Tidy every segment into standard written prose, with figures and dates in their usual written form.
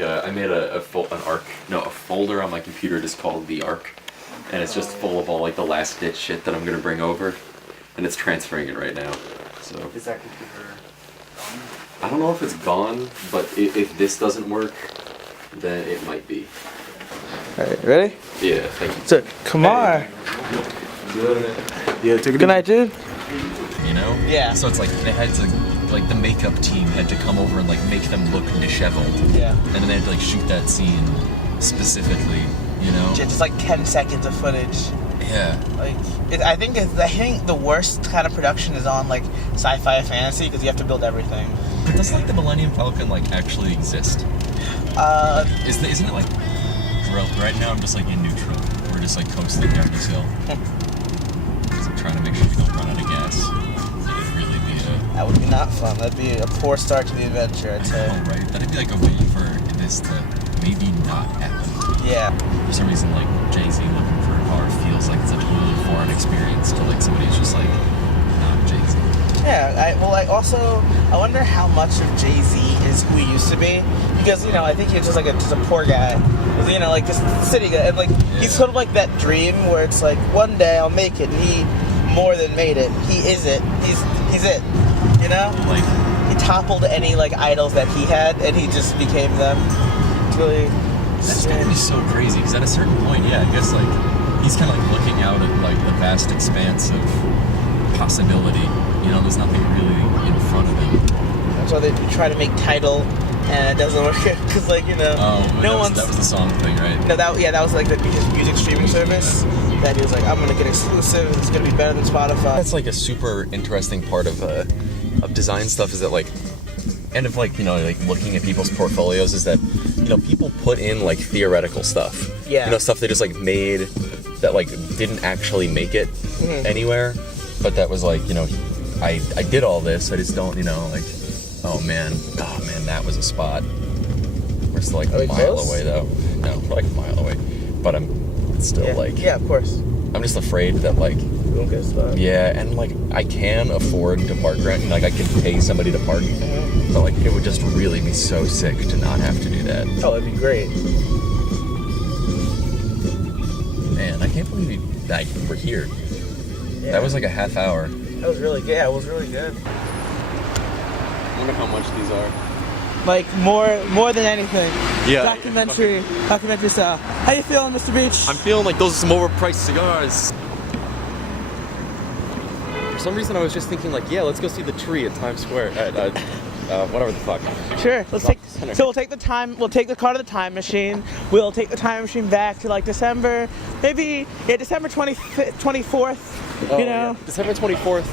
like I made a folder on my computer just called the Arc, and it's just full of all like the last ditch shit that I'm gonna bring over, and it's transferring it right now. So Is that computer gone? I don't know if it's gone, but if this doesn't work, then it might be. Alright, ready? Yeah, thank you. So, Kamar. Yeah, take it. Good night, dude. You know? Yeah. So it's like they had to, like the makeup team had to come over and like make them look disheveled. Yeah. And then they had to like shoot that scene specifically, you know? Just like 10 seconds of footage. Yeah. Like, I think the worst kind of production is on like sci-fi and fantasy because you have to build everything. Does like the Millennium Falcon like actually exist? Isn't it like right now I'm just like in neutral. We're just like coasting down this hill. Because I'm trying to make sure we don't run out of gas. It'd really be that would be not fun. That'd be a poor start to the adventure, I'd say. Oh right. That'd be like a way for this to maybe not happen. Yeah. For some reason like Jay-Z looking for a car feels like it's a totally foreign experience to like somebody who's just like not Jay-Z. Yeah, I wonder how much of Jay-Z is who he used to be, because you know I think he's just like just a poor guy, you know, like just city guy, and like he's sort of like that dream where it's like one day I'll make it, and he more than made it. He is it. He's it. You know, Like he toppled any like idols that he had, and he just became them. It's really that's gotta be so crazy because at a certain point, yeah, I guess like he's kind of like looking out at like the vast expanse of possibility. You know, there's nothing really in front of him. That's why they try to make Tidal, and it doesn't work because, like, you know, that was the song thing, right? No, that was like his music streaming service. That he was like, I'm gonna get exclusive. It's gonna be better than Spotify. That's like a super interesting part of design stuff is that like, and of like, you know, like looking at people's portfolios is that, you know, people put in like theoretical stuff. Yeah. You know, stuff they just like made that like didn't actually make it anywhere, but that was like, you know, I did all this. I just don't, you know, like, oh man, that was a spot. We're still like a mile away though. No, we're like a mile away, but I'm still like, yeah, of course. I'm just afraid that like, We won't get stuck. yeah, and like I can afford to park rent, and like I can pay somebody to park, but like it would just really be so sick to not have to do that. Oh, it'd be great. Man, I can't believe we're here. Yeah. That was like a half hour. That was really good. Yeah, it was really good. I wonder how much these are. Like more than anything. Yeah. Documentary style. How you feeling, Mr. Beach? I'm feeling like those are some overpriced cigars. For some reason, I was just thinking like, yeah, let's go see the tree at Times Square at whatever the fuck. Sure. We'll take the car to the time machine. We'll take the time machine back to like December, maybe December 24th. Oh, you know, yeah. December 24th,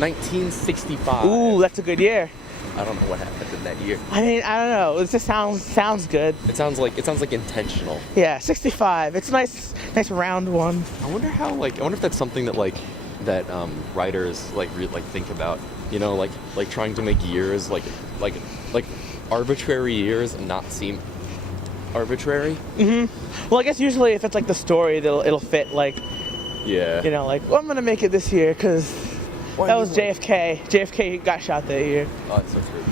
1965. Ooh, that's a good year. I don't know what happened in that year. I mean, I don't know. It just sounds good. It sounds like intentional. Yeah, 65. It's a nice round one. I wonder if that's something that writers like think about. You know, like trying to make years like arbitrary years and not seem arbitrary. Mm-hmm. Well, I guess usually if it's like the story, it'll fit like. Yeah. You know, like, well, I'm gonna make it this year because that was JFK. JFK got shot that year. Oh, that's so true.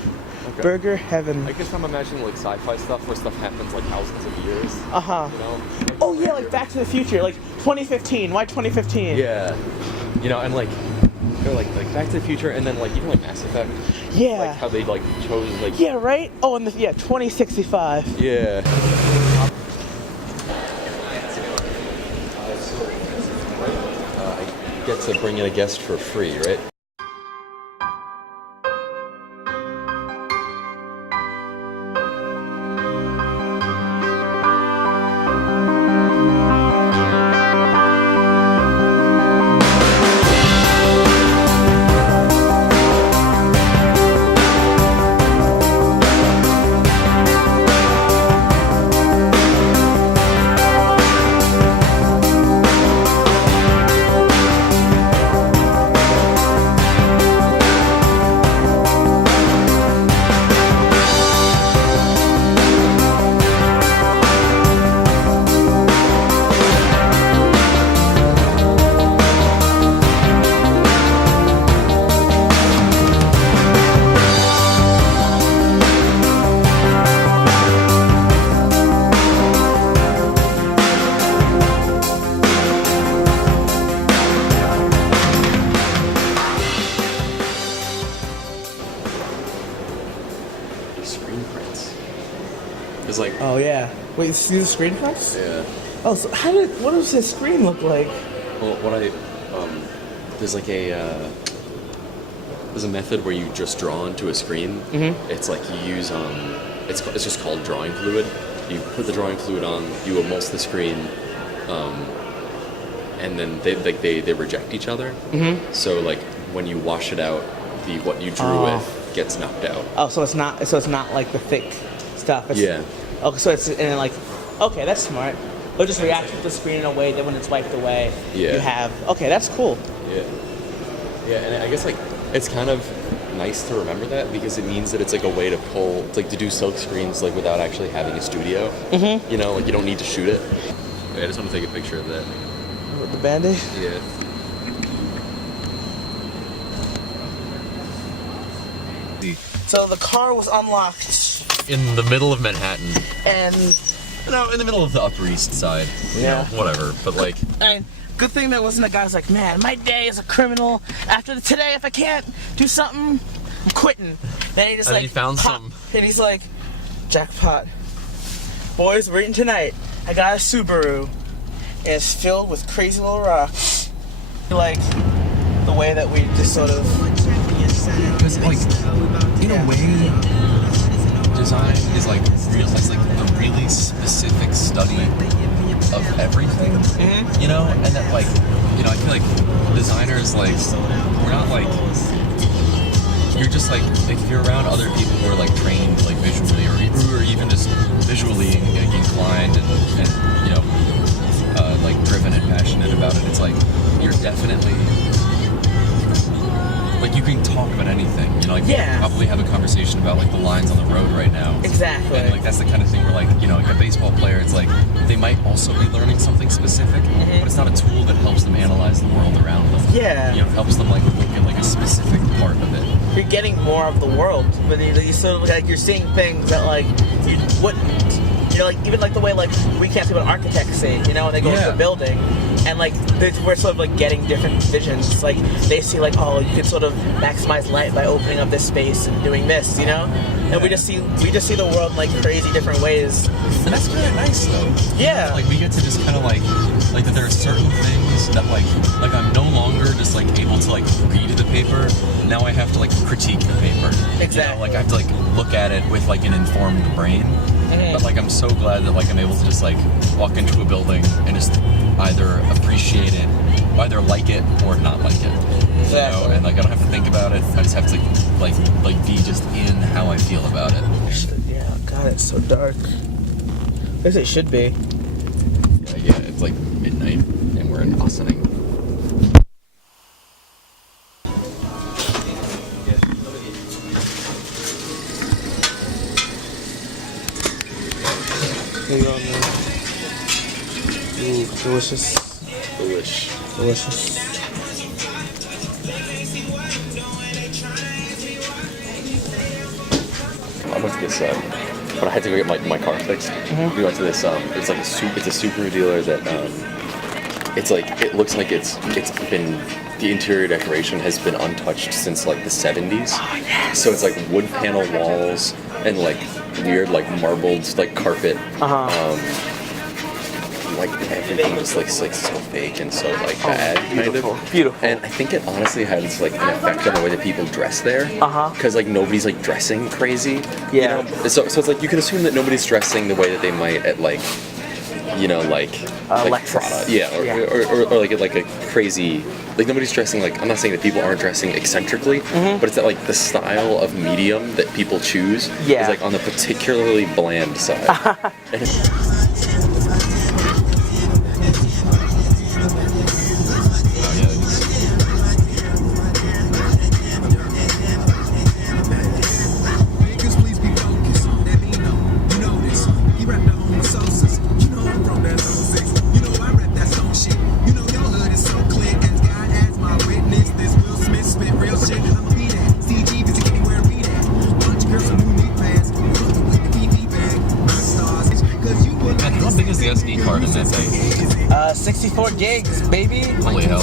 Okay. Burger heaven. I guess I'm imagining like sci-fi stuff where stuff happens like thousands of years. Uh-huh. You know? Oh yeah, like Back to the Future, like 2015. Why 2015? Yeah. You know, and like like Back to the Future, and then like even like Mass Effect. Yeah. Like how they like chose like. Yeah. Right. Oh, and 2065. Yeah. Get to bring in a guest for free, right? Oh yeah. Wait, see the screen first? Yeah. Oh, so what does his screen look like? Well, there's like there's a method where you just draw onto a screen. Mm-hmm. It's like you use it's just called drawing fluid. You put the drawing fluid on, you emulse the screen, and then they reject each other. Mm-hmm. So like when you wash it out, what you drew with gets knocked out. Oh, so it's not like the thick stuff. Yeah. Okay, so it's okay, that's smart. It'll just react with the screen in a way that when it's wiped away, Yeah. you have. Okay, that's cool. Yeah. Yeah, and I guess like it's kind of nice to remember that because it means that it's like a way to to do silk screens like without actually having a studio. Mm-hmm. You know, like you don't need to shoot it. I just want to take a picture of that. With the Band-Aid? Yeah. So the car was unlocked. In the middle of Manhattan. And No, in the middle of the Upper East Side. You know, whatever. But like, and good thing there wasn't a guy who's like, man, my day as a criminal. After today, if I can't do something, I'm quitting. Then he just And like he found pop, some. and he's like, jackpot. Boys, we're eating tonight. I got a Subaru, and it's filled with crazy little rocks. Like the way that we just sort of. because like, in a way, design is like a really specific study of everything. Mm-hmm. You know, and that like, you know, I feel like designers like we're not like. You're just like if you're around other people who are like trained like visually or who are even just visually like, inclined and you know like driven and passionate about it, it's like you're definitely like you can talk about anything, you know, like you can probably have a conversation about like the lines on the road right now. Exactly. And like that's the kind of thing where like, you know, like a baseball player, it's like they might also be learning something specific, but it's not a tool that helps them analyze the world around them. Yeah. You know, it helps them like look at like a specific part of it. You're getting more of the world, but you sort of like you're seeing things that like you wouldn't. You know, like even like the way like we can't see what architects see. You know, when they go into a building, and like we're sort of like getting different visions. Like they see like, oh, you can sort of maximize light by opening up this space and doing this. You know, and we just see the world in like crazy different ways. And that's kind of nice though. Yeah. Like we get to just kind of like that there are certain things that like I'm no longer just like able to like read the paper. Now I have to like critique the paper. Exactly. You know, like I have to like look at it with like an informed brain. But like I'm so glad that like I'm able to just like walk into a building and just either appreciate it, either like it or not like it. Exactly. You know, and like I don't have to think about it. I just have to like be just in how I feel about it. Yeah. God, it's so dark. I guess it should be. Yeah, it's like midnight and we're in Ossining. There you go, man. Ooh, delicious. Delicious. I went to this, when I had to go get my car fixed, we went to this, it's like it's a Subaru dealer that, it's like, it looks like it's been, the interior decoration has been untouched since like the 70s. Oh, yes. So it's like wood panel walls and like weird like marbled like carpet. Like everything was like so fake and so like bad, kind of. Beautiful. And I think it honestly has like an effect on the way that people dress there. Because like nobody's like dressing crazy. Yeah. You know? So it's like you can assume that nobody's dressing the way that they might at like, you know, like Lexus. Prada. Yeah. Or like a crazy. Like nobody's dressing like, I'm not saying that people aren't dressing eccentrically, but it's that like the style of medium that people choose is like on the particularly bland side. And how big is the SD card in that thing? 64 gigs, baby. Holy hell.